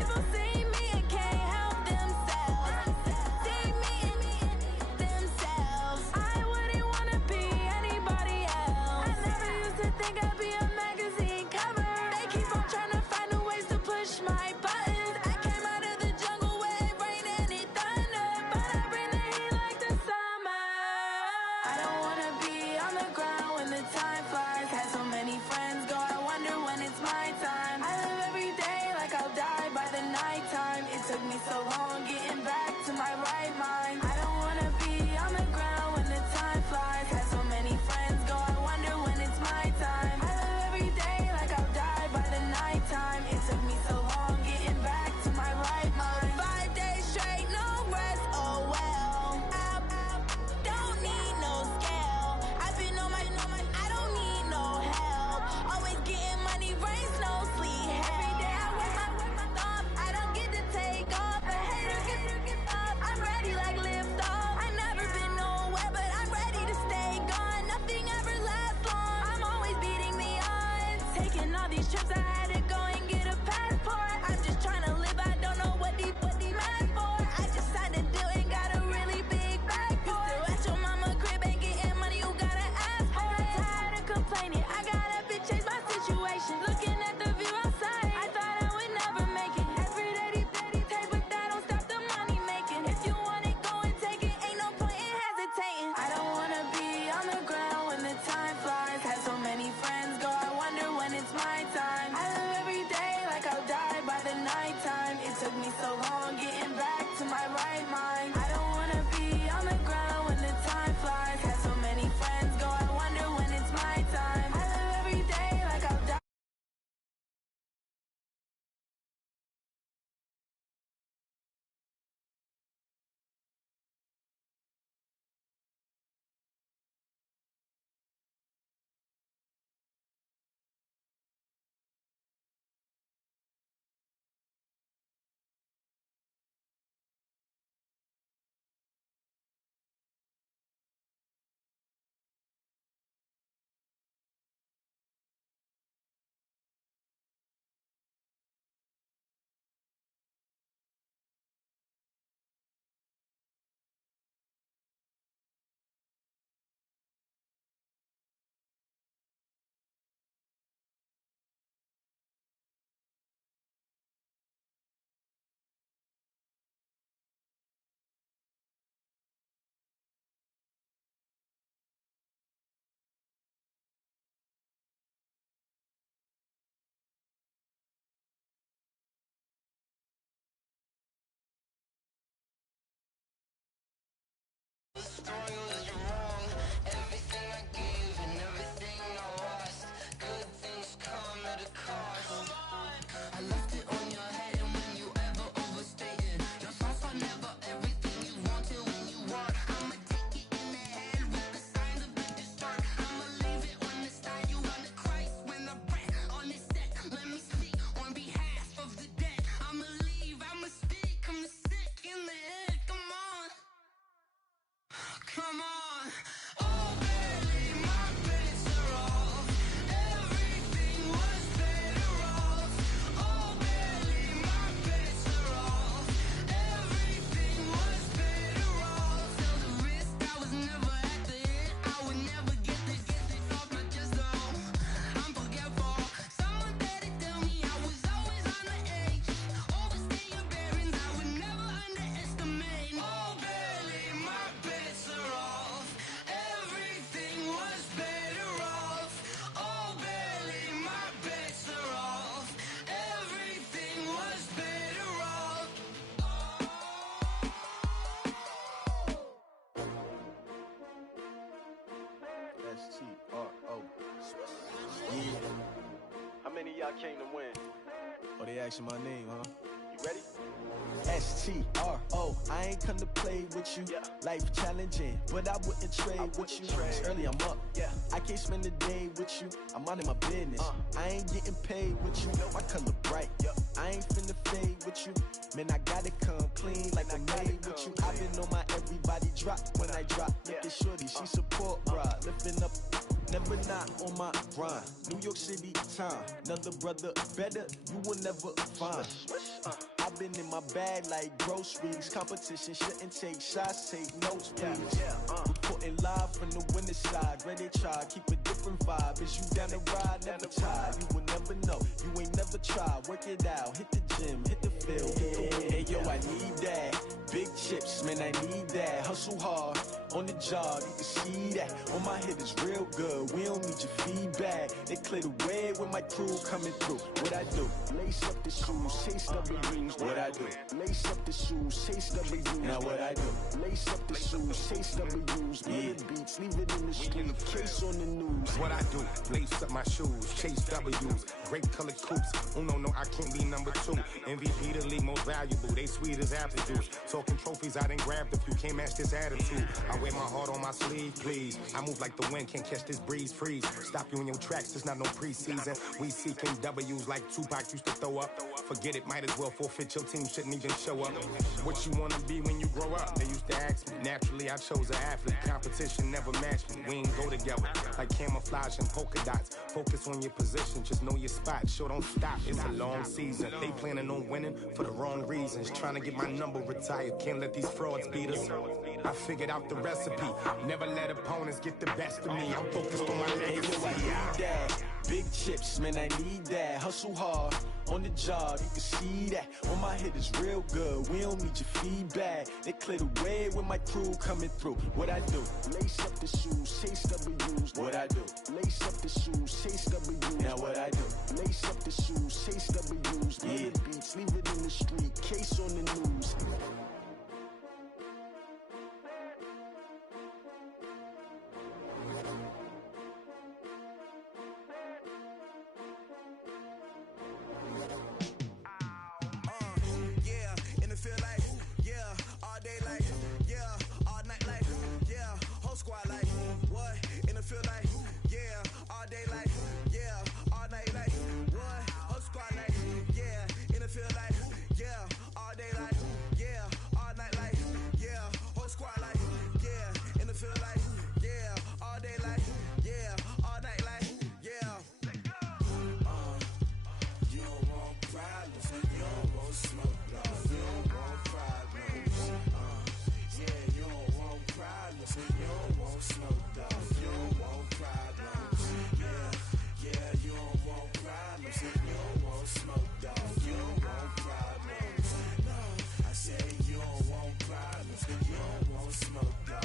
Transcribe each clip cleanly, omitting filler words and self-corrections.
People see me and can't help themselves. See me themselves. I wouldn't wanna be anybody else. I never used to think I'd be a magazine cover. They keep on trying to find new ways to push my buttons. I came out of the jungle where it rained and it thunder, but I bring the heat like the summer. I don't wanna be on the ground when the time flies. Had so many friends go, I wonder when it's my time. I live every day like I'll die by the nighttime. It took me so long getting back to my right mind. I don't wanna be on the ground when the time flies. Had so many friends go, I wonder when it's my time. I live every day like I'll die by the nighttime. It took me so long getting back to my right mind. 5 days straight, no rest, oh well. I don't need no scale. I've been on my, I don't need no help. Always getting money, rains, no sleep. Every day I work my thumb. I don't get to take off. A hater get up. I'm ready like lift off. I never been nowhere, but I'm ready to stay gone. Nothing ever lasts long. I'm always beating the odds. Taking all these trips, I had to go and get a passport. I'm just trying to live, I don't know what the mad for. I just signed a deal and got a really big bag for it. Still at your mama crib, ain't getting money, you gotta ask for it. I got tired of complaining, I got up and changed my situation. Looking at the view outside, I thought I would never make it. Every day they take, but that don't stop the money making. If you want it, go and take it, ain't no point in hesitating. I don't wanna be on the ground when the time flies. Had so many friends go, I wonder when it's my time. I live every day like I'll die by the nighttime. It took me so long getting back to my right mind. I don't wanna be on the ground when the time flies. Had so many friends go, I wonder when it's my time. I live every day like I'll die. Yeah. How many of y'all came to win? Oh, they asking my name, huh? You ready? S-T-R-O, I ain't come to play with you. Life challenging, but I wouldn't trade with you. It's early, I'm up. I can't spend the day with you. I'm minding my business. I ain't getting paid with you. My color bright. I ain't finna fade with you. Man, I gotta come clean like I'm made with you. I've been on my everybody drop when I drop. Look at shorty, she support, bro. Lifting up, never not. not on my grind. New York City time, another brother better, you will never find. I've been in my bag like groceries. Competition shouldn't take shots, take notes, please. Reporting live from the winter side, ready to try, keep a different vibe. Is you down the ride, never tired. You will never know, you ain't never tried. Work it out, hit the gym, hit the field. Hey yo, I need that. Big chips, man, I need that. Hustle hard, on the job, you can see that. On my head is real good, we don't need your feedback. They clear the way with my crew coming through. What I do? Lace up the shoes, chase W's. What I do? Lace up the shoes, chase W's. Now what I do? Lace up the shoes, chase W's. Yeah. Beats, leave it in the street, case on the news. What I do? Lace up my shoes, chase W's. Great colored coops, no, I can't be number 2. MVP the league most valuable, they sweet as apple juice. Talking trophies, I didn't grab the few, can't match this attitude. I wear my heart on my sleeve, please. I move like the wind, can't catch this breeze, freeze. Stop you in your tracks, there's not no preseason. We seeking W's like Tupac used to throw up. Forget it, might as well forfeit, your team shouldn't even show up. What you wanna be when you grow up? They used to ask me. Naturally, I chose an athlete. Competition never matched me. We ain't go together like camouflage and polka dots. Focus on your position, just know your spot. Sure, don't stop, it's a long season. They planning on winning for the wrong reasons. Trying to get my number retired, can't let these frauds beat us. I figured out the recipe. Never let opponents get the best of me. I'm focused on my legacy. I need that. Big chips, man, I need that. Hustle hard, on the job, you can see that. On my head is real good, we don't need your feedback. They clear the way with my crew coming through. What I do? Lace up the shoes, chase W's. What I do? Lace up the shoes, chase W's. Now what I do? Lace up the shoes, chase W's. Yeah. Beats, leave it in the street, case on the news. Feel like, yeah, all day like, yeah, all night like, yeah. You don't want problems, you don't want smoke, no. You don't want problems. Yeah, you don't want problems, you don't want smoke, no. You don't want problems. Yeah, you don't want problems, you don't want smoke, no. You don't want problems. No, I say you don't want problems, you don't want smoke, no.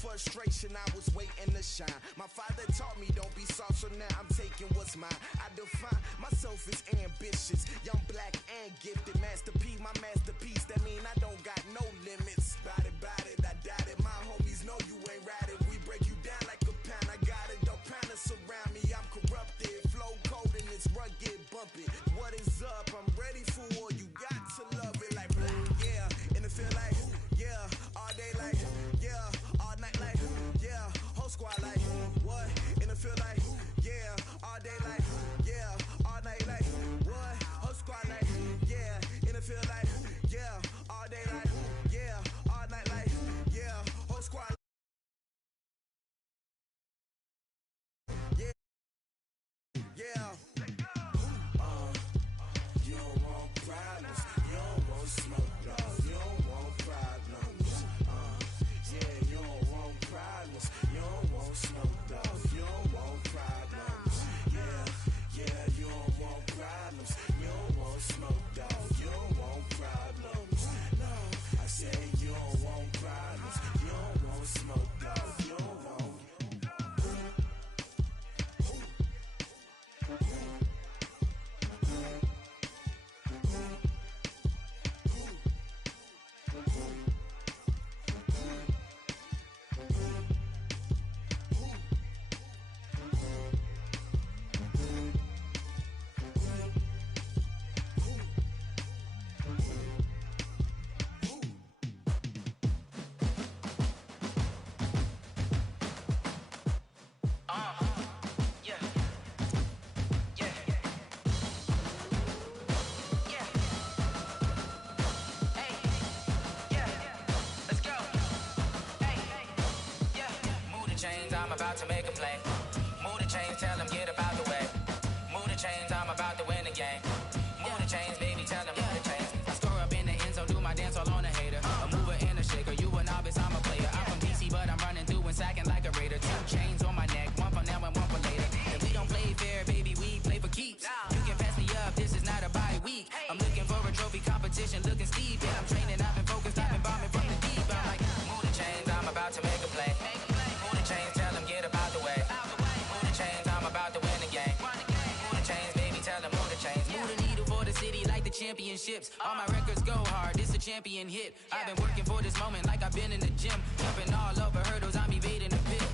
Frustration, I was waiting to shine. My father taught me don't be soft, so now I'm taking what's mine. I define myself as ambitious, young, black, and gifted. Master P, my masterpiece. That mean I don't got no limits. Bout it, I doubt it. My homies know you ain't ratted. We break you down like a pound. I got it, don't pound us around me. I'm corrupted, flow cold and it's rugged, bumpy. What is up? I'm ready for war. You got to love it like black, yeah. And it feel like, yeah, all day like, yeah. Squad like, what? And it feel like, yeah, all day like, yeah, all night like, what? Whole squad like, yeah, and it feel like, yeah, all day like, yeah, all night like, yeah, whole about to make a play. Move the chains, tell them get about the way. Move the chains, I'm about to win the game. Move the chains, baby, tell them move the chains. I score up in the end zone, do my dance all on a hater. A mover and a shaker, you a novice, I'm a player. I'm from DC, but I'm running through and sacking like a raider. 2 chains on my neck, one for now and one for later. And we don't play fair, baby, we play for keeps. You can pass me up, this is not a bye week. I'm looking for a trophy competition, looking steep. And I'm training, I've been focused, I've been bombing from the deep. I'm like, move the chains, I'm about to make a play. Move the chains, tell them get about the way. Move the chains, I'm about to win the game. Move the chains, baby, tell them move the chains. Move the needle for the city like the championships. All my records go hard, this a champion hit. I've been working for this moment like I've been in the gym. Jumping all over hurdles, I'm evading the pit.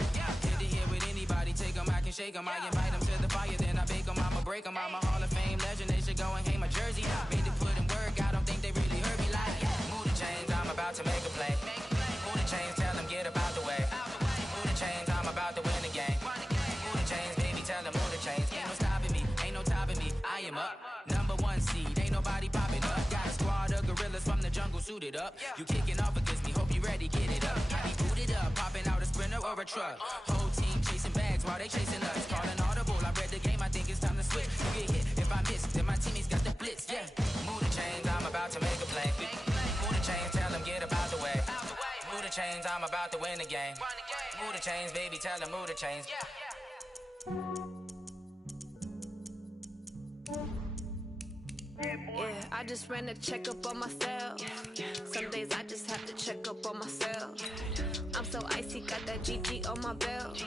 Hit to hit with anybody, take them, I can shake them. I invite them to the fire, then I bake them. I'ma break them, I'm a Hall of Fame legend. They should go and hang my jersey. Made to put in work, I don't think they really heard me like. Move the chains, I'm about to make a play. Move the chains, tell them get about the way. Move the chains, I'm about to win the game. Move the chains, baby, tell them move the chains. Ain't no stopping me, ain't no topping me. I am up, #1 seed, ain't nobody popping up. Got a squad of gorillas from the jungle suited up. You kicking off against me, hope you ready, get it up. I be booted up, popping out a Sprinter or a truck. Whole team chasing bags while they chasing us. Calling audible, I read the game, I think it's time to switch. You get hit, if I miss, then my teammates got the blitz, yeah. Move the chains, I'm about to make a play. Move the chains, tell them get about the way. Move the chains, I'm about to win the game. Move the chains, baby, tell them move the chains. Yeah, I just ran a checkup on myself. Some days I just have to check up on myself. I'm so icy, got that GG on my belt.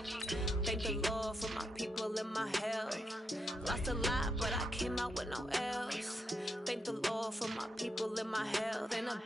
Thank the Lord for my people and my health. Lost a lot, but I came out with no else. Thank the Lord for my people and my health. And I'm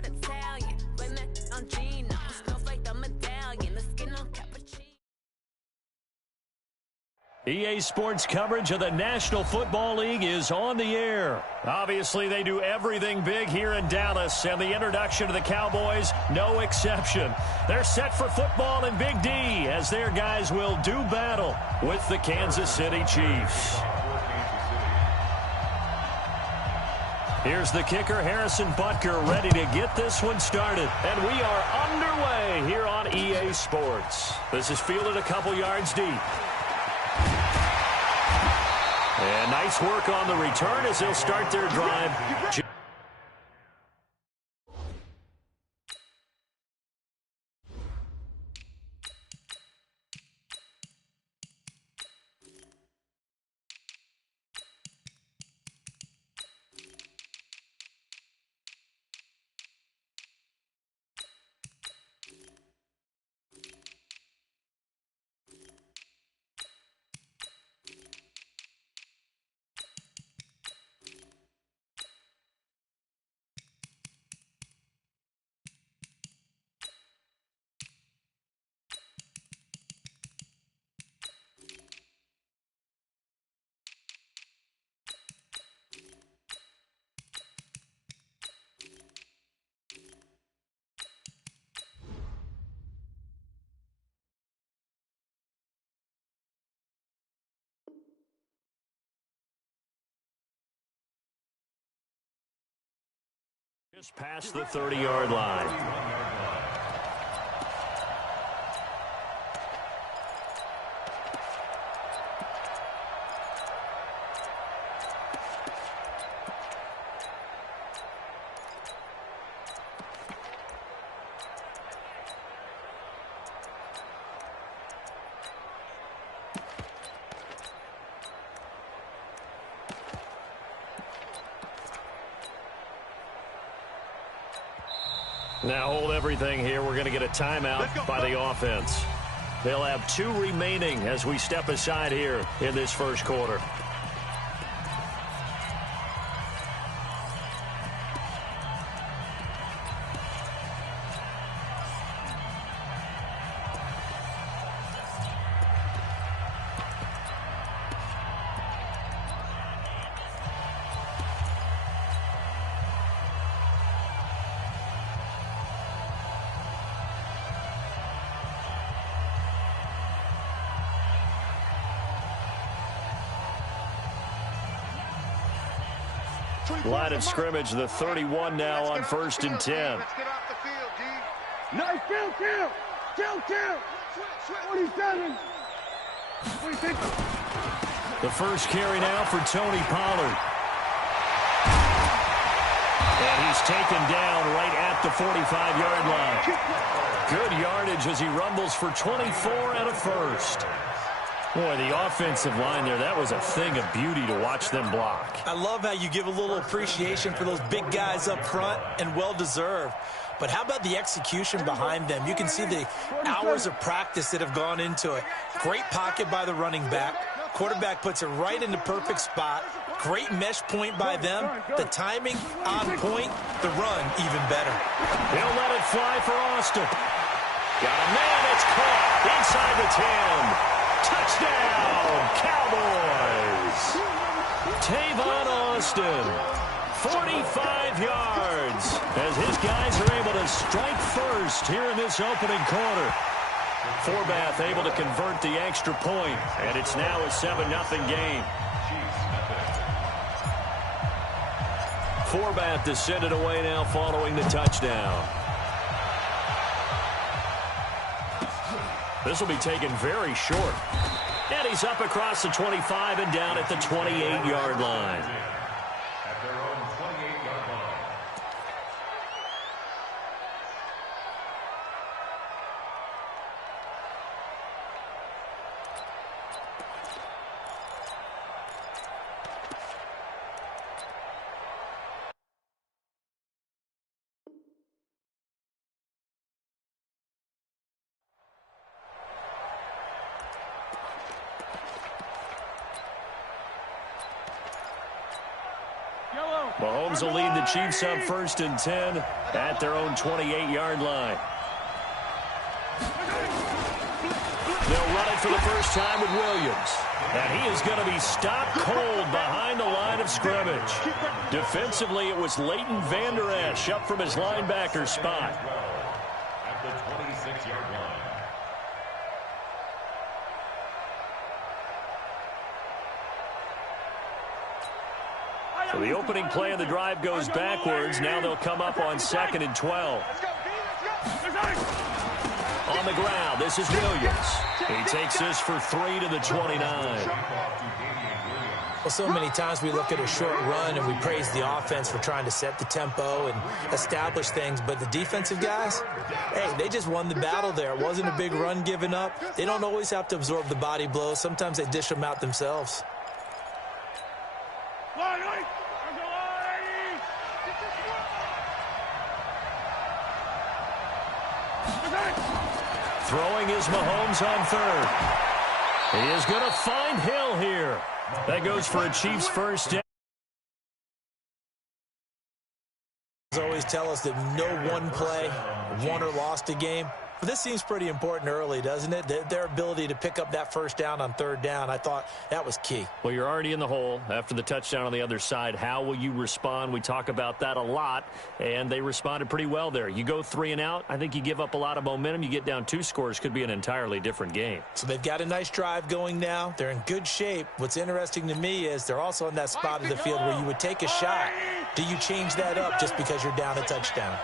Italian, blame that on Gino. Smells like the medallion, the skin on cappuccino. EA Sports coverage of the National Football League is on the air. Obviously, they do everything big here in Dallas, and the introduction to the Cowboys, no exception. They're set for football in Big D as their guys will do battle with the Kansas City Chiefs. Here's the kicker, Harrison Butker, ready to get this one started. And we are underway here on EA Sports. This is fielded a couple yards deep. And nice work on the return as they'll start their drive. Just past the 30-yard line. Now hold everything here. We're going to get a timeout by the offense. They'll have 2 remaining as we step aside here in this first quarter. Line of scrimmage, the 31 now on 1st and 10. Let's get off the field, D. Nice, kill. 47. The first carry now for Tony Pollard. And he's taken down right at the 45-yard line. Good yardage as he rumbles for 24 and a first. Boy, the offensive line there, that was a thing of beauty to watch them block. I love how you give a little appreciation for those big guys up front, and well-deserved. But how about the execution behind them? You can see the hours of practice that have gone into it. Great pocket by the running back. Quarterback puts it right in the perfect spot. Great mesh point by them. The timing on point. The run even better. They'll let it fly for Austin. Got a man. It's caught inside the 10. Touchdown, Cowboys. Tavon Austin, 45 yards, as his guys are able to strike first here in this opening quarter. Forbath able to convert the extra point, and it's now a 7-0 game. Forbath to send it away now following the touchdown. This will be taken very short. And he's up across the 25 and down at the 28-yard line. Mahomes will lead the Chiefs up 1st and 10 at their own 28-yard line. They'll run it for the first time with Williams. And he is going to be stopped cold behind the line of scrimmage. Defensively, it was Leighton Vander Esch up from his linebacker spot. At the 26-yard line. So the opening play of the drive goes backwards. Now they'll come up on 2nd and 12. On the ground, this is Williams. He takes this for 3 to the 29. Well, so many times we look at a short run and we praise the offense for trying to set the tempo and establish things. But the defensive guys, hey, they just won the battle there. It wasn't a big run given up. They don't always have to absorb the body blows. Sometimes they dish them out themselves. Throwing is Mahomes on 3rd. He is going to find Hill here. That goes for a Chiefs first down. Always tell us that no one play won or lost a game. But this seems pretty important early, doesn't it? Their ability to pick up that first down on 3rd down, I thought that was key. Well, you're already in the hole after the touchdown on the other side. How will you respond? We talk about that a lot, and they responded pretty well there. You go 3 and out, I think you give up a lot of momentum. You get down 2 scores, could be an entirely different game. So they've got a nice drive going now. They're in good shape. What's interesting to me is they're also in that spot of the field where you would take a shot. Do you change that up just because you're down a touchdown?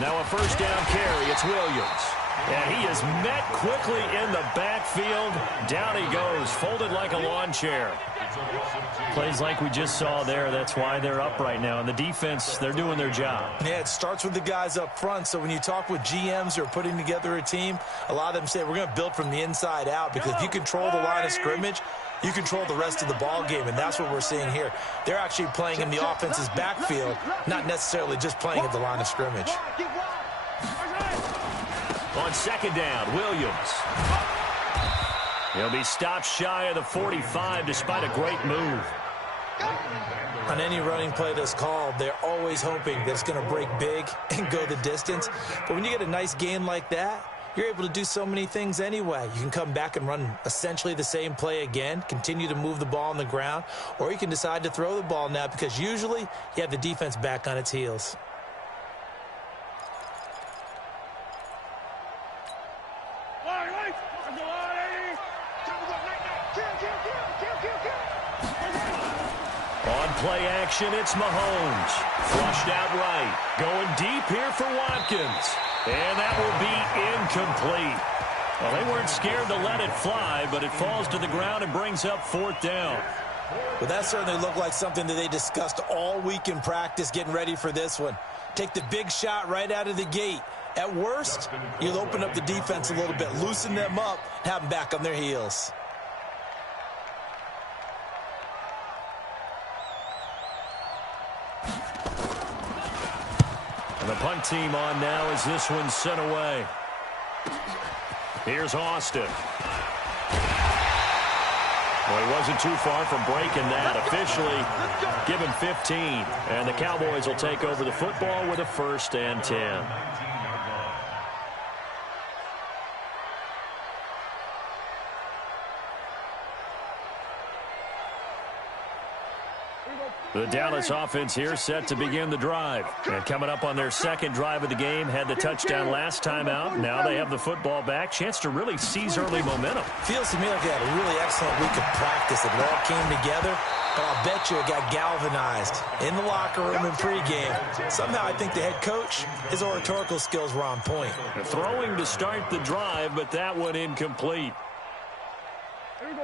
Now a first down carry. It's Williams. And he is met quickly in the backfield. Down he goes, folded like a lawn chair. Plays like we just saw there. That's why they're up right now. And the defense, they're doing their job. Yeah, it starts with the guys up front. So when you talk with GMs who are putting together a team, a lot of them say we're going to build from the inside out, because if you control the line of scrimmage, you control the rest of the ball game, and that's what we're seeing here. They're actually playing in the offense's backfield, not necessarily just playing at the line of scrimmage. On 2nd down, Williams. He'll be stopped shy of the 45 despite a great move. On any running play that's called, they're always hoping that it's going to break big and go the distance. But when you get a nice gain like that, you're able to do so many things anyway. You can come back and run essentially the same play again, continue to move the ball on the ground, or you can decide to throw the ball now, because usually you have the defense back on its heels. On play action, it's Mahomes. Flushed out right. Going deep here for Watkins. And that will be incomplete. Well, they weren't scared to let it fly, but it falls to the ground and brings up 4th down. Well, that certainly looked like something that they discussed all week in practice getting ready for this one. Take the big shot right out of the gate. At worst, you'll open up the defense a little bit, loosen them up, have them back on their heels. And the punt team on now as this one's sent away. Here's Austin. Well, he wasn't too far from breaking that. Officially, give him 15. And the Cowboys will take over the football with a 1st and 10. The Dallas offense here set to begin the drive. And coming up on their 2nd drive of the game, had the touchdown last time out. Now they have the football back. Chance to really seize early momentum. Feels to me like they had a really excellent week of practice. It all came together, but I'll bet you it got galvanized in the locker room in pregame. Somehow I think the head coach, his oratorical skills were on point. Throwing to start the drive, but that one incomplete.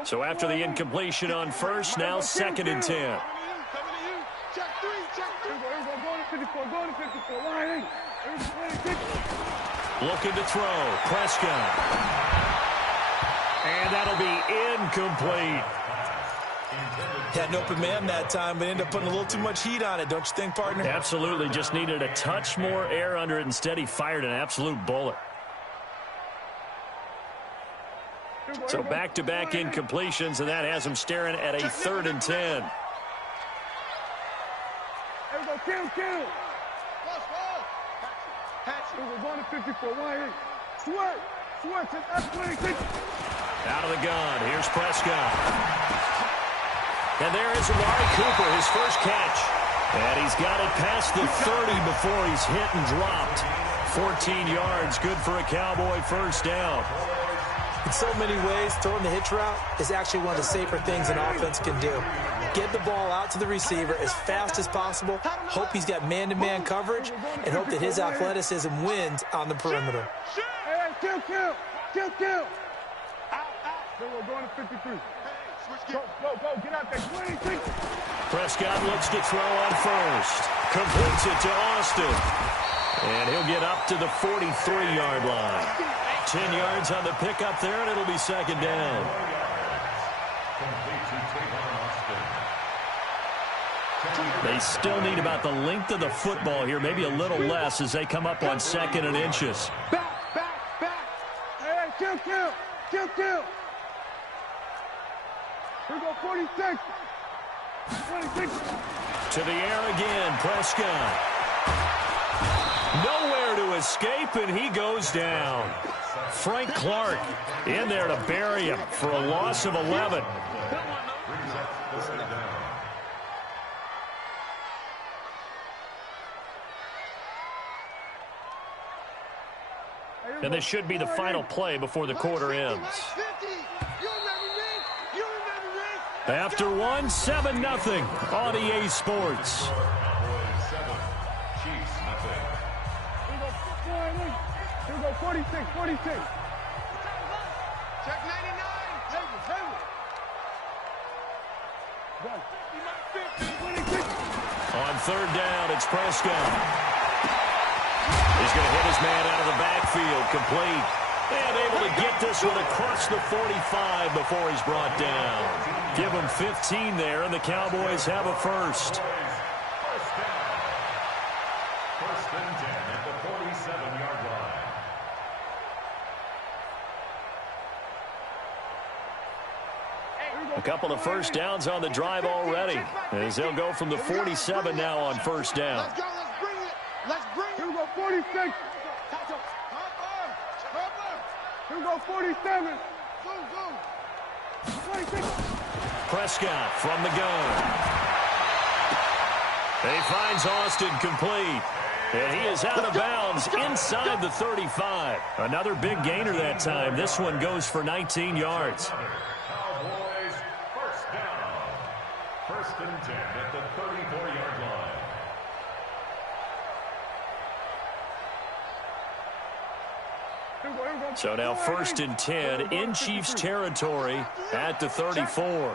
So after the incompletion on 1st, now 2nd and 10. Looking to throw. Prescott. And that'll be incomplete. Had an open man that time, but ended up putting a little too much heat on it, don't you think, partner? Absolutely. Just needed a touch more air under it. Instead, he fired an absolute bullet. So back-to-back incompletions, and that has him staring at a 3rd and 10. Kill. We're going to 54. Sweat. Out of the gun. Here's Prescott. And there is Amari Cooper, his first catch. And he's got it past the 30 before he's hit and dropped. 14 yards, good for a Cowboy 1st down. In so many ways, throwing the hitch route is actually one of the safer things an offense can do. Get the ball out to the receiver as fast as possible, hope he's got man-to-man coverage, and hope that his athleticism wins on the perimeter. Hey, kill. We're going to 53. Go, get out there. 26. Prescott looks to throw on 1st. Completes it to Austin. And he'll get up to the 43-yard line. 10 yards on the pickup there, and it'll be 2nd down. They still need about the length of the football here, maybe a little less as they come up on 2nd and inches. Back. Hey, kill. Here we go, 46. 26. To the air again, Prescott. Nowhere to escape, and he goes down. Frank Clark in there to bury him for a loss of 11. And this should be the final play before the quarter ends. After one, 7-0 on EA Sports. Here we go, 46. Check 99. On 3rd down, it's Prescott. He's going to hit his man out of the backfield, complete. And able to get this one across the 45 before he's brought down. Give him 15 there, and the Cowboys have a 1st. 1st and 10 at the 47-yard line. A couple of 1st downs on the drive already, as they'll go from the 47 now on 1st down. Let's bring it. Here we go, 46. Here we go, 47. Go. 26. Prescott from the gun. He finds Austin complete. And he is out of bounds inside the 35. Another big gainer that time. This one goes for 19 yards. Cowboys First and 10 at the 34-yard line. So now first and 10 in Chiefs territory at the 34.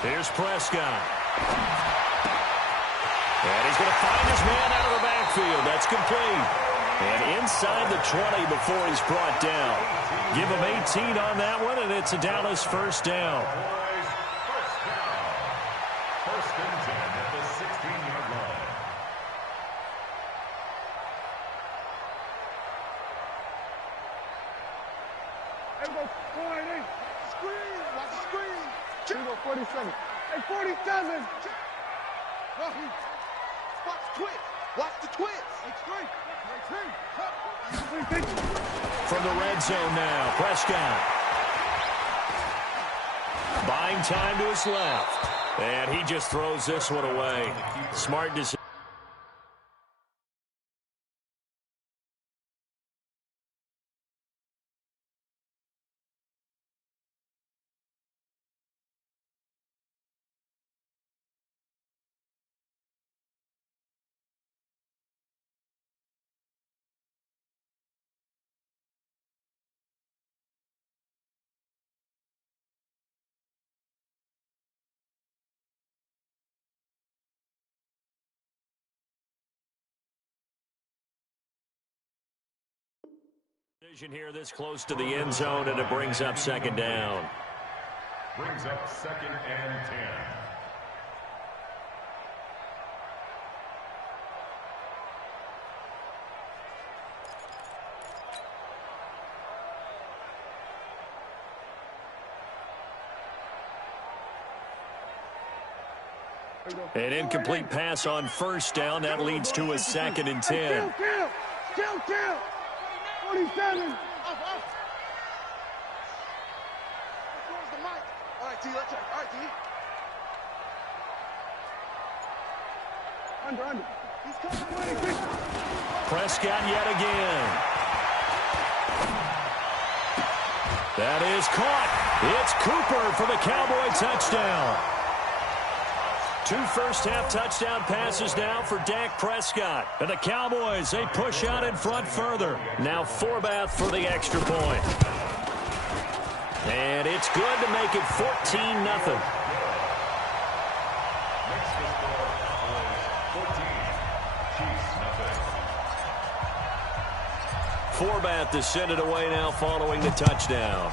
Here's Prescott. And he's going to find his man out of the backfield. That's complete. And inside the 20 before he's brought down. Give him 18 on that one, and it's a Dallas first down. First and 10 at the 16-yard line. Screen! Watch the screen! Here we go, 47. Hey, 47! Watch the twist! Watch the twist! From the red zone now, Prescott. Buying time to his left. And he just throws this one away. Smart decision. Here this close to the end zone, and it brings up second down. Brings up second and 10. An incomplete pass on first down. That leads to a second and 10. Kill! 47! Towards the mic. All right, T, let's go. All right, T. Under. He's coming. 26. Prescott yet again. That is caught. It's Cooper for the Cowboy touchdown. 2 first-half touchdown passes now for Dak Prescott. And the Cowboys, they push out in front further. Now Forbath for the extra point. And it's good to make it 14-0. Forbath is sent it away now following the touchdown.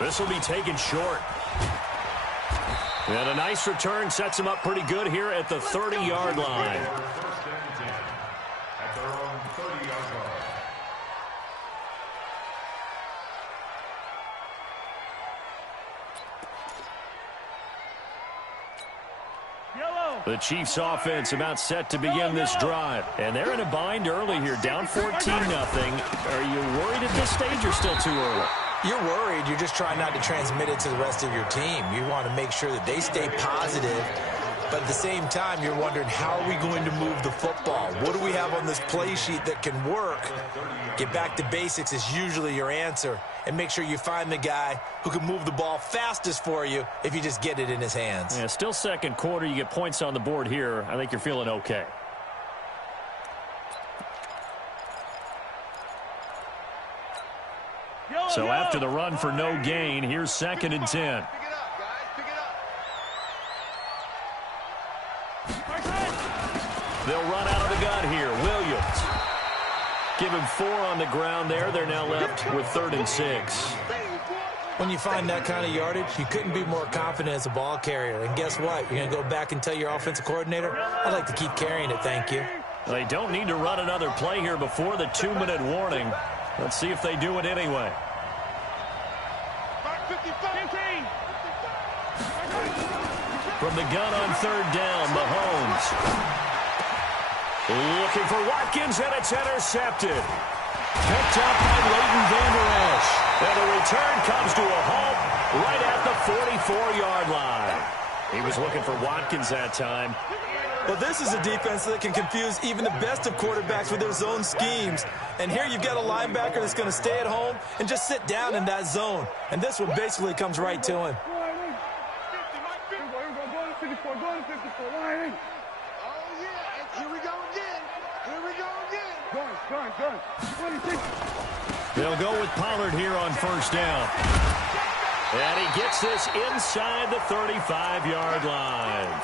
This will be taken short. And a nice return sets him up pretty good here at the 30-yard line. First and 10 at their own 30-yard line. The Chiefs offense about set to begin this drive. And they're in a bind early here, down 14-0. Are you worried at this stage or still too early? You're worried. You're just trying not to transmit it to the rest of your team. You want to make sure that they stay positive. But at the same time, you're wondering, how are we going to move the football? What do we have on this play sheet that can work? Get back to basics is usually your answer. And make sure you find the guy who can move the ball fastest for you if you just get it in his hands. Yeah, still second quarter. You get points on the board here. I think you're feeling okay. So after the run for no gain, here's second and 10. Pick it up, guys. Pick it up. They'll run out of the gun here. Williams. Give him 4 on the ground there. They're now left with 3rd and 6. When you find that kind of yardage, you couldn't be more confident as a ball carrier. And guess what? You're going to go back and tell your offensive coordinator, I'd like to keep carrying it, thank you. They don't need to run another play here before the 2-minute warning. Let's see if they do it anyway. From the gun on 3rd down, Mahomes. Looking for Watkins, and it's intercepted. Picked up by Leighton Vander Esch. And the return comes to a halt right at the 44-yard line. He was looking for Watkins that time. Well, this is a defense that can confuse even the best of quarterbacks with their zone schemes. And here you've got a linebacker that's going to stay at home and just sit down in that zone. And this one basically comes right to him. They'll go with Pollard here on first down. And he gets this inside the 35-yard line.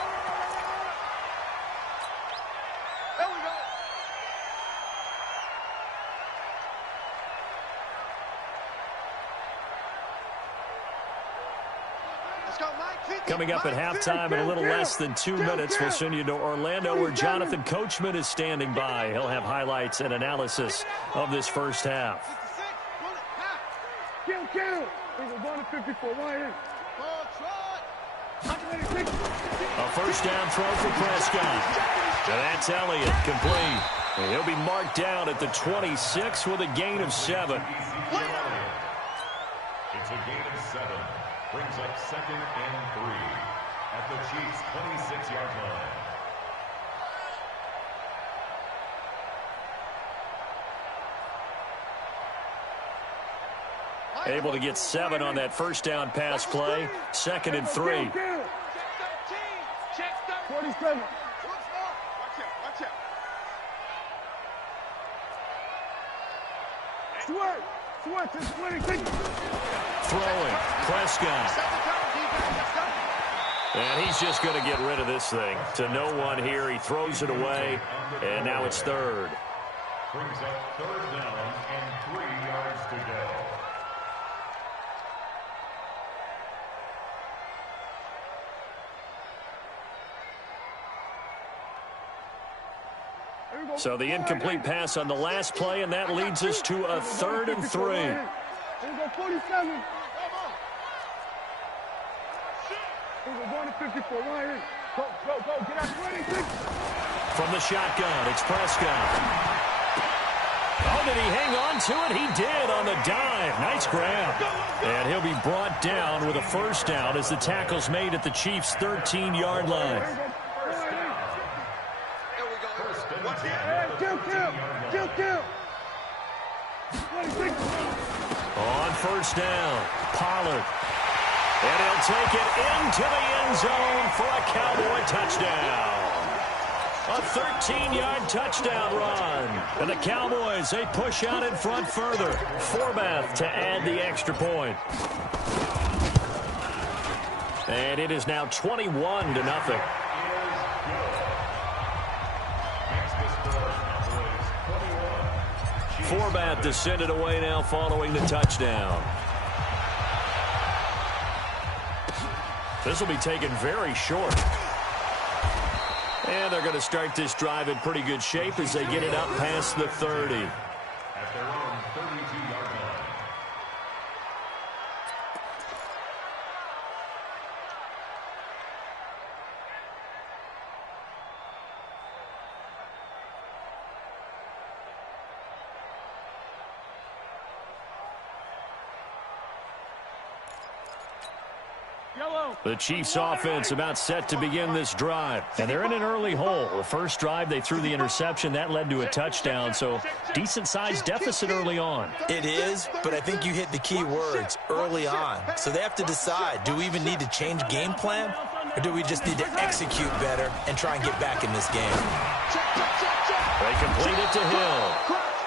Coming up at halftime in a little less than 2 minutes, we'll send you to Orlando where Jonathan Coachman is standing by. He'll have highlights and analysis of this first half. A first down throw for Prescott. And that's Elliott, complete. And he'll be marked down at the 26 with a gain of 7. It's a gain of 7. Brings up 2nd and 3 at the Chiefs' 26-yard line. Able to get 7 on that first down pass play. 2nd and 3. 47. Throwing, Prescott. And he's just going to get rid of this thing. To no one here, he throws it away, and now it's 3rd. Brings up 3rd down and 3 yards to go. So the incomplete pass on the last play, and that leads us to a 3rd and 3. 47. From the shotgun, it's Prescott. Oh, did he hang on to it? He did on the dive. Nice grab. And he'll be brought down with a first down as the tackle's made at the Chiefs' 13-yard line. On first down, Pollard. And he'll take it into the end zone for a Cowboy touchdown. A 13-yard touchdown run. And the Cowboys, they push out in front further. Forbath to add the extra point. And it is now 21-0. Forbath to send it away now following the touchdown. This will be taken very short. And they're going to start this drive in pretty good shape as they get it up past the 30. At their own 32-yard line. The Chiefs offense about set to begin this drive. And they're in an early hole. The first drive, they threw the interception. That led to a touchdown, so decent-sized deficit early on. It is, but I think you hit the key words, early on. So they have to decide, do we even need to change game plan? Or do we just need to execute better and try and get back in this game? They complete it to Hill.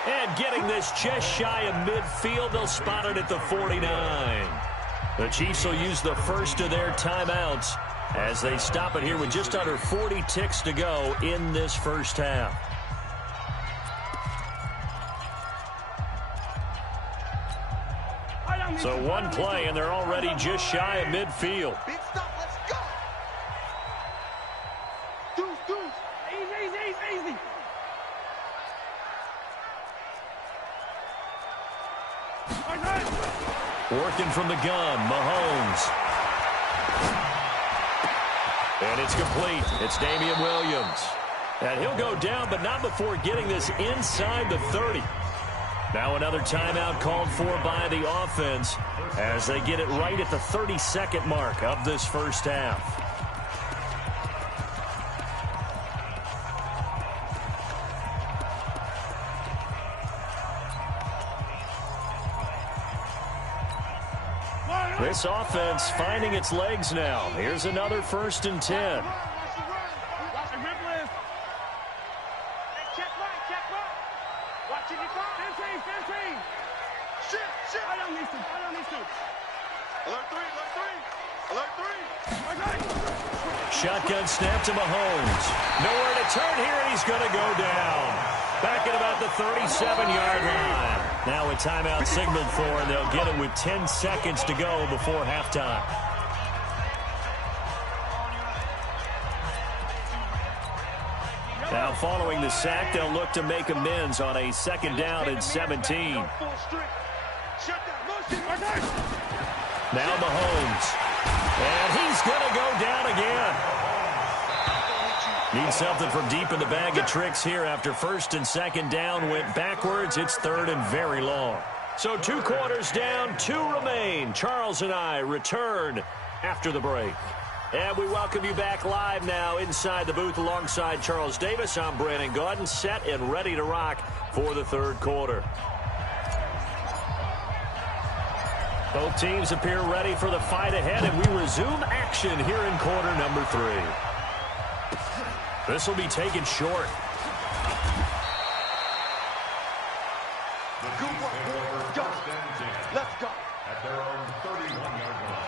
And getting this just shy of midfield, they'll spot it at the 49. The Chiefs will use the first of their timeouts as they stop it here with just under 40 ticks to go in this first half. So one play, and they're already just shy of midfield. Big stop, let's go. Deuce. Easy. Working from the gun, Mahomes. And it's complete. It's Damian Williams. And he'll go down, but not before getting this inside the 30. Now another timeout called for by the offense as they get it right at the 32nd mark of this first half. This offense finding its legs now. Here's another 1st and 10. Shotgun snap to Mahomes. Nowhere to turn here, and he's going to go down. Back at about the 37-yard line. Now a timeout signaled for, and they'll get it with 10 seconds to go before halftime. Now following the sack, they'll look to make amends on a 2nd down and 17. Now Mahomes. And he's going to go down again. Need something from deep in the bag of tricks here after 1st and 2nd down went backwards. It's 3rd and very long. So 2 quarters down, 2 remain. Charles and I return after the break. And we welcome you back live now inside the booth alongside Charles Davis. I'm Brandon Gaudin, set and ready to rock for the 3rd quarter. Both teams appear ready for the fight ahead, and we resume action here in quarter number 3. This will be taken short. Let's go. At their own 31-yard line.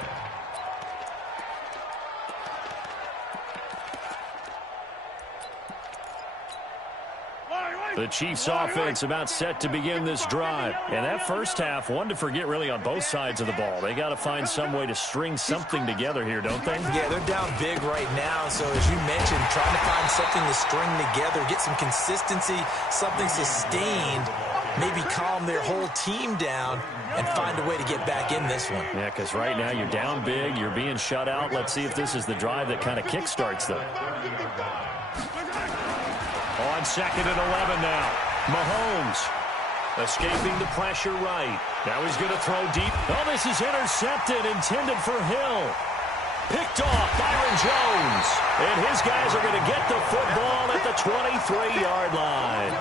The Chiefs offense about set to begin this drive. And that first half, one to forget really on both sides of the ball. They got to find some way to string something together here, don't they? Yeah, they're down big right now. So as you mentioned, trying to find something to string together, get some consistency, something sustained, maybe calm their whole team down and find a way to get back in this one. Yeah, because right now you're down big, you're being shut out. Let's see if this is the drive that kind of kickstarts them. On 2nd and 11 now. Mahomes escaping the pressure right. Now he's going to throw deep. Oh, this is intercepted, intended for Hill. Picked off Byron Jones. And his guys are going to get the football at the 23-yard line.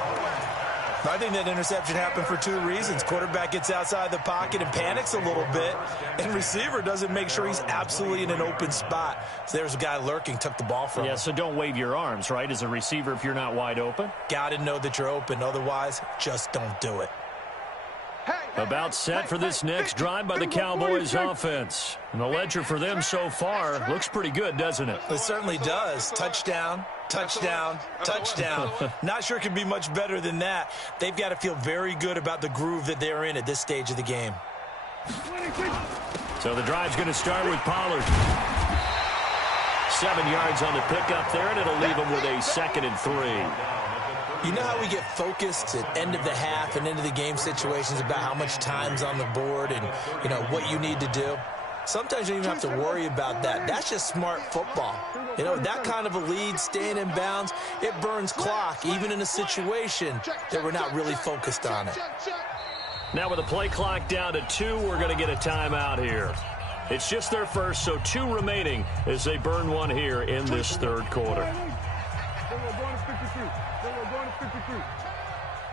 I think that interception happened for 2 reasons. Quarterback gets outside the pocket and panics a little bit, and receiver doesn't make sure he's absolutely in an open spot. So there's a guy lurking, took the ball from him. Yeah, so don't wave your arms, right, as a receiver if you're not wide open? Got to know that you're open. Otherwise, just don't do it. About set for this next drive by the Cowboys offense. And the ledger for them so far looks pretty good, doesn't it? It certainly does. Touchdown, touchdown, touchdown. Not sure it can be much better than that. They've got to feel very good about the groove that they're in at this stage of the game. So the drive's going to start with Pollard. 7 yards on the pickup there, and it'll leave him with a 2nd and 3. You know how we get focused at end of the half and into the game situations about how much time's on the board and, you know, what you need to do? Sometimes you don't even have to worry about that. That's just smart football. You know, that kind of a lead, staying in bounds, it burns clock, even in a situation that we're not really focused on it. Now with the play clock down to 2, we're going to get a timeout here. It's just their first, so 2 remaining as they burn one here in this 3rd quarter.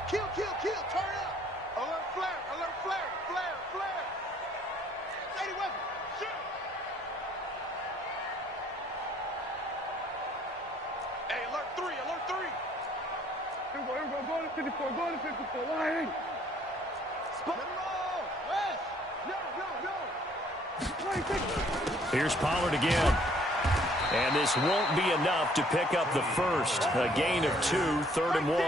Kill, turn up. Alert flare. Lady weapon, shoot. Hey, alert 3. Here we go, go to 54, Why? Spot roll, West. No. Here's Pollard again. And this won't be enough to pick up the first. A gain of 2, 3rd and 1.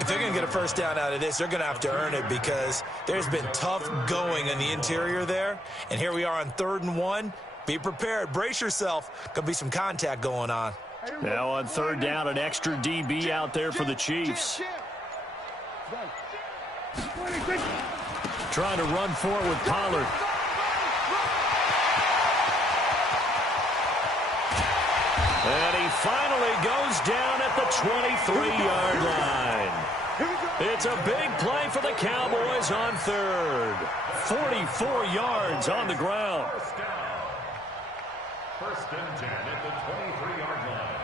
If they're going to get a first down out of this, they're going to have to earn it because there's been tough going in the interior there. And here we are on 3rd and 1. Be prepared. Brace yourself. Going to be some contact going on. Now on 3rd down, an extra DB out there for the Chiefs. Trying to run for it with Pollard. And he finally goes down at the 23-yard line. It's a big play for the Cowboys on 3rd. 44 yards on the ground. First and 10 at the 23-yard line.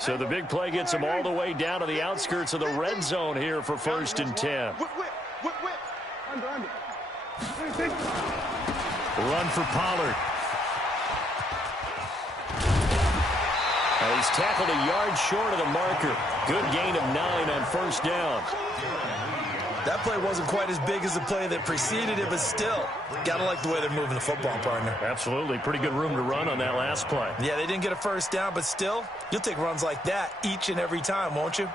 So the big play gets them all the way down to the outskirts of the red zone here for 1st and 10. Under. Run for Pollard. And he's tackled a yard short of the marker. Good gain of 9 on 1st down. That play wasn't quite as big as the play that preceded it, but still, gotta like the way they're moving the football, partner. Absolutely. Pretty good room to run on that last play. Yeah, they didn't get a 1st down, but still, you'll take runs like that each and every time, won't you?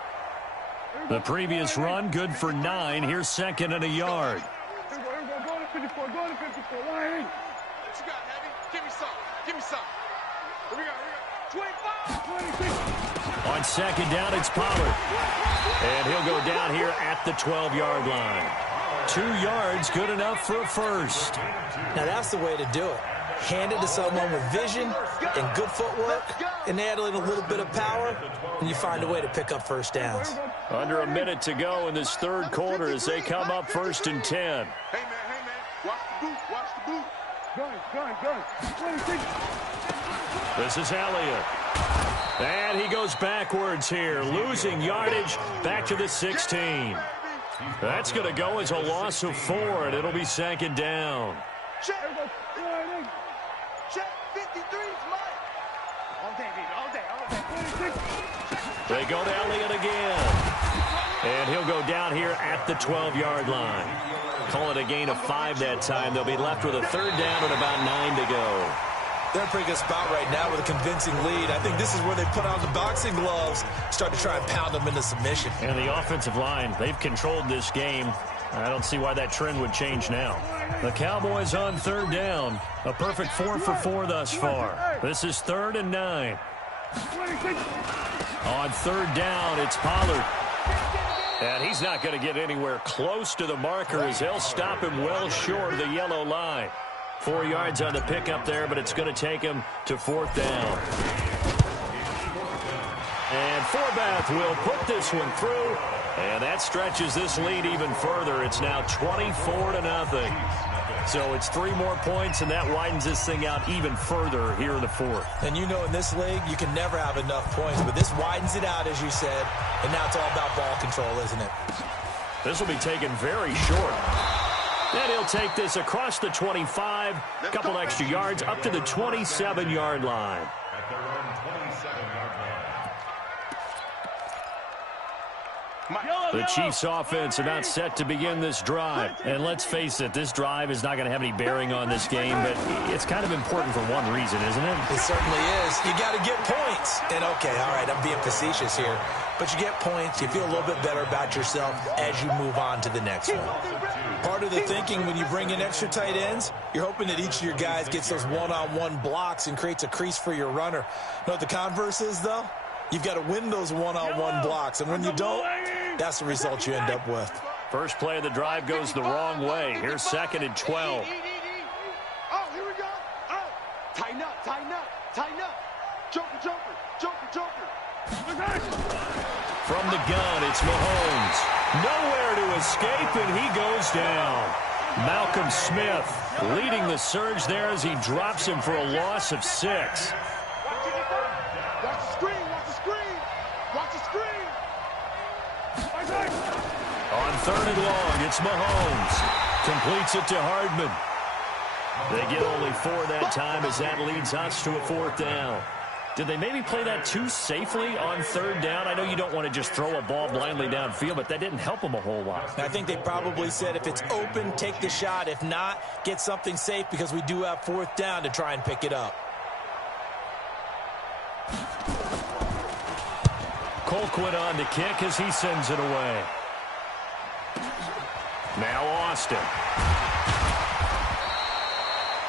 The previous run, good for 9. Here's 2nd and a yard. Here we go. Go to 54. Go to 54. Why? What you got, Heavy? Give me some. Here we go. 25. 26. On 2nd down, it's Pollard. And he'll go down here at the 12-yard line. 2 yards, good enough for a 1st. Now, that's the way to do it. Hand it to someone with vision and good footwork, and add in a little bit of power, and you find a way to pick up 1st downs. Under a minute to go in this 3rd quarter as they come up 1st and 10. Hey, man. Watch the boot. Gun. 26. This is Elliott. And he goes backwards here, losing yardage back to the 16. That's going to go as a loss of 4, and it'll be 2nd down. Check. 53's mine. All day. They go to Elliott again. And he'll go down here at the 12-yard line. Call it a gain of 5 that time. They'll be left with a 3rd down and about 9 to go. They're in a pretty good spot right now with a convincing lead. I think this is where they put on the boxing gloves, start to try and pound them into submission. And the offensive line, they've controlled this game. I don't see why that trend would change now. The Cowboys on 3rd down. A perfect 4 for 4 thus far. This is 3rd and 9. 26. On 3rd down, it's Pollard. And he's not going to get anywhere close to the marker as they'll stop him well short of the yellow line. 4 yards on the pickup there, but it's going to take him to 4th down. And Forbath will put this one through, and that stretches this lead even further. It's now 24-0. So it's 3 more points, and that widens this thing out even further here in the 4th. And you know in this league, you can never have enough points, but this widens it out, as you said, and now it's all about ball control, isn't it? This will be taken very short. And he'll take this across the 25, a couple extra yards, up to the 27-yard line. At their own 27-yard line. The Chiefs offense about set to begin this drive. And let's face it, this drive is not going to have any bearing on this game, but it's kind of important for one reason, isn't it? It certainly is. You got to get points. And okay, all right, I'm being facetious here. But you get points, you feel a little bit better about yourself as you move on to the next one. Part of the thinking when you bring in extra tight ends, you're hoping that each of your guys gets those one-on-one blocks and creates a crease for your runner. You know what the converse is, though? You've got to win those one-on-one blocks, and when you don't, that's the result you end up with. First play of the drive goes the wrong way. Here's 2nd and 12. Oh, here we go. Oh, tighten up. Joker. From the gun, it's Mahomes. Nowhere to escape, and he goes down. Malcolm Smith leading the surge there as he drops him for a loss of 6. Watch the screen. On 3rd and long, it's Mahomes. Completes it to Hardman. They get only 4 that time as that leads us to a 4th down. Did they maybe play that too safely on 3rd down? I know you don't want to just throw a ball blindly downfield, but that didn't help them a whole lot. I think they probably said if it's open, take the shot. If not, get something safe because we do have 4th down to try and pick it up. Colquitt on the kick as he sends it away. Now Austin.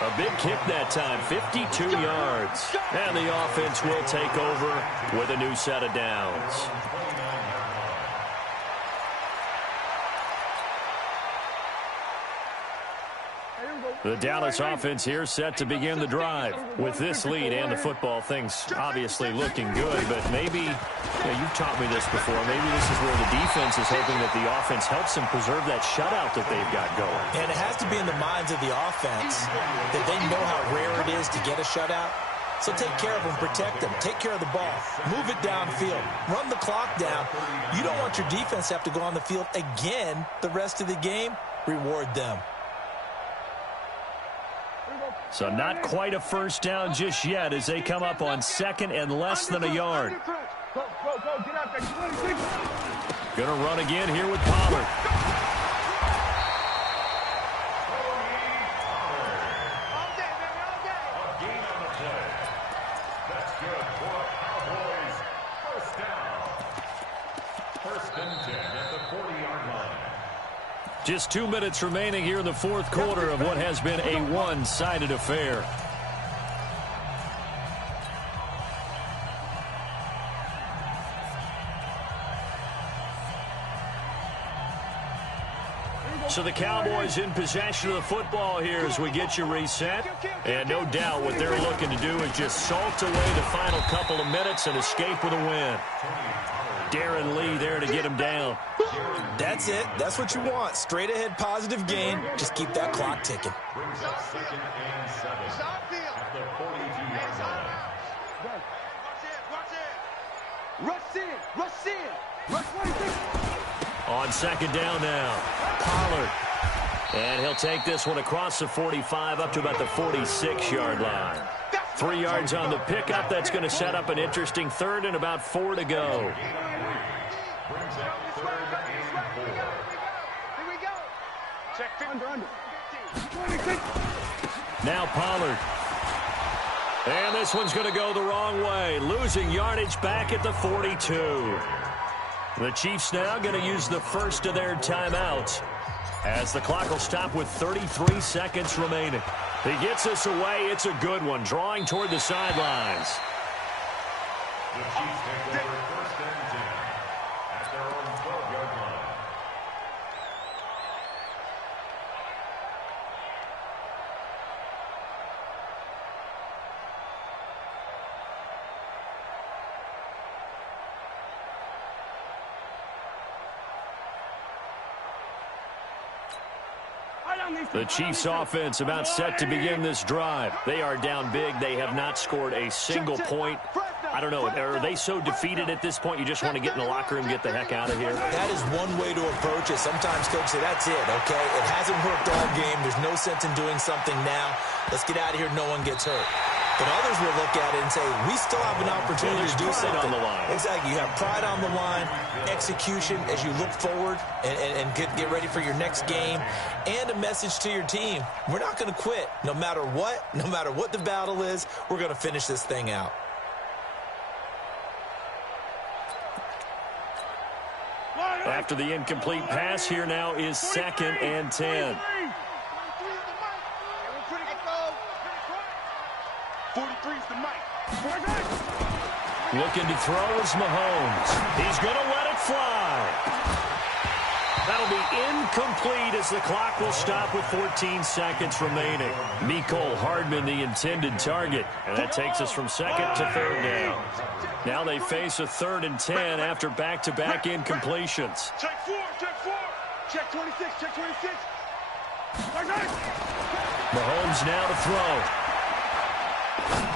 A big kick that time, 52 yards. And the offense will take over with a new set of downs. The Dallas offense here set to begin the drive. With this lead and the football, things obviously looking good, but maybe, you've taught me this before, maybe this is where the defense is hoping that the offense helps them preserve that shutout that they've got going. And it has to be in the minds of the offense that they know how rare it is to get a shutout. So take care of them, protect them, take care of the ball, move it downfield, run the clock down. You don't want your defense to have to go on the field again the rest of the game. Reward them. So not quite a first down just yet as they come up on second and less than a yard. Go, get out there. 26. Going to run again here with Pollard. Just 2 minutes remaining here in the fourth quarter of what has been a one-sided affair. So the Cowboys in possession of the football here as we get you reset. And no doubt what they're looking to do is just salt away the final couple of minutes and escape with a win. Darren Lee there to get him down. That's it. That's what you want. Straight ahead positive gain. Just keep that clock ticking. Brings up second and 7 at the 42-yard line. Rush in. Rush 26. On second down now, Pollard. And he'll take this one across the 45 up to about the 46-yard line. 3 yards on the pickup. That's going to set up an interesting third and about 4 to go. Brings up third and 4. Here we go. Check under. 26. Now Pollard. And this one's going to go the wrong way. Losing yardage back at the 42. The Chiefs now going to use the first of their timeouts as the clock will stop with 33 seconds remaining. He gets this away. It's a good one. Drawing toward the sidelines. The Chiefs take over first and 10 at their own 12-yard line. The Chiefs offense about set to begin this drive. They are down big. They have not scored a single point. I don't know. Are they so defeated at this point you just want to get in the locker room and get the heck out of here? That is one way to approach it. Sometimes coaches say, that's it, okay? It hasn't worked all game. There's no sense in doing something now. Let's get out of here. No one gets hurt. But others will look at it and say, we still have an opportunity to do something. On the line. Exactly. You have pride on the line, execution as you look forward and get ready for your next game, and a message to your team. We're not going to quit. No matter what the battle is, we're going to finish this thing out. After the incomplete pass, here now is second and 10. 43's the mic. Looking to throw is Mahomes. He's going to let it fly. That'll be incomplete as the clock will stop with 14 seconds remaining. Mecole Hardman, the intended target. And that takes us from second to third down. Now they face a 3rd and 10 after back-to-back incompletions. Check 4. Check 26. Check 26. Mahomes now to throw.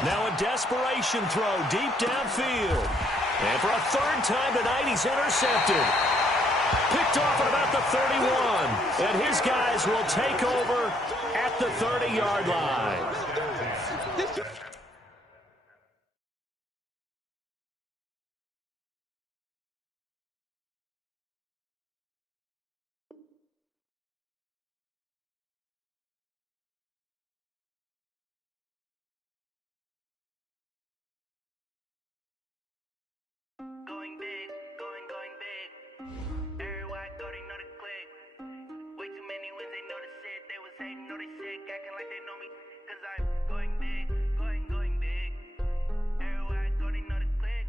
Now a desperation throw deep downfield. And for a 3rd time tonight, he's intercepted. Picked off at about the 31. And his guys will take over at the 30-yard line. Going big, going big. Everywhere I go, they know the click. Way too many wins, they know the shit. They was hating, know they sick, acting like they know me. Cause I'm going big, going big. Everywhere I go, they know the click.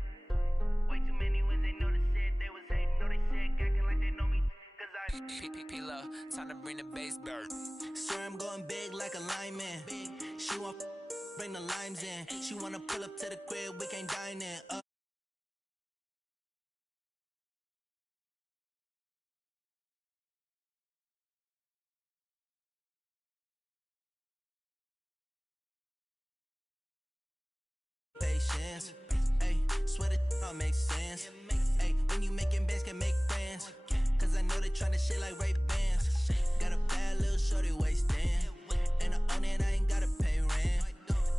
Way too many wins, they know the shit. They was hating, know they sick, acting like they know me. Cause I'm P-P-P-Love, time to bring the bass dirt. Swear I'm going big like a lineman. She want bring the limes in. She wanna pull up to the crib, we can't dine in. bands. Ayy, swear the all makes sense. Ayy, when you making bands can make friends. Cause I know they tryna shit like Ray-Bans. Got a bad little shorty wasting. And I own it, I ain't gotta pay rent.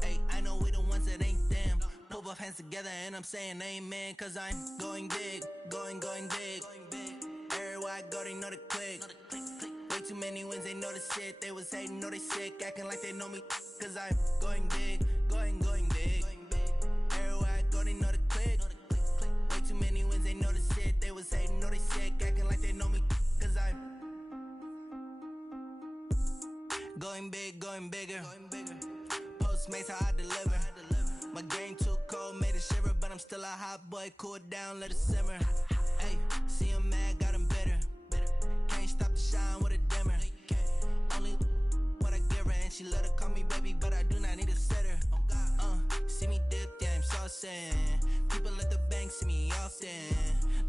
Ayy, I know we the ones that ain't them. Pull both hands together and I'm saying amen. Cause I'm going big, going big. Everywhere I go, they know the click. Way too many wins, they know the shit. They was hating, know they sick, acting like they know me. Cause I'm going big, going big. Everywhere I go, they know the click. Way too many wins, they know the shit. They was hating, know they sick, acting like they know me. Cause I'm going big, going bigger. Postmates, how I deliver. My game too cold, made it shiver. But I'm still a hot boy, cool it down, let it simmer. Hey, see him mad, got him bitter. Can't stop the shine with a dimmer. Only what I give her, and she let her call me baby, but I do not need a sitter. See me dip, yeah, I'm saucing. People at the bank see me often.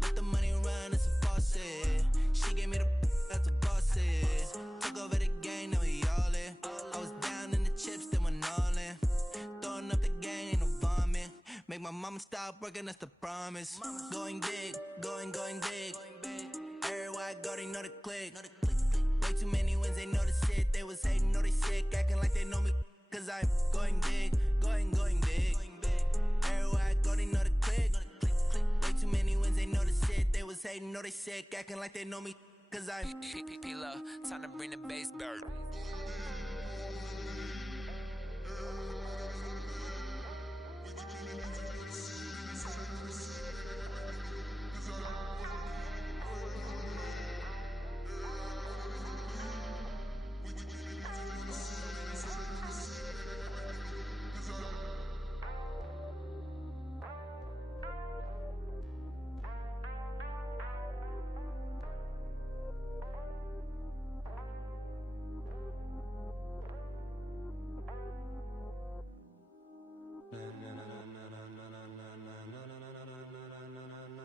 Let the money run, it's a faucet. She gave me the that's a bosses. Took over the game, now we all in. I was down in the chips, then went all in. Throwing up the game, ain't no vomit. Make my mama stop working, that's the promise. Going big, going big. Everywhere I go, they know the click. Way too many wins, they know the shit. They was hating, know they sick, acting like they know me. Cause I'm going big, going big. Everywhere I go, they know the click. Way too many wins, they know the shit. They was hating, know they sick, acting like they know me. Cause I'm P-Lo, time to bring the bass back.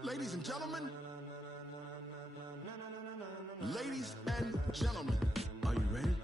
Ladies and gentlemen, ladies and gentlemen, are you ready?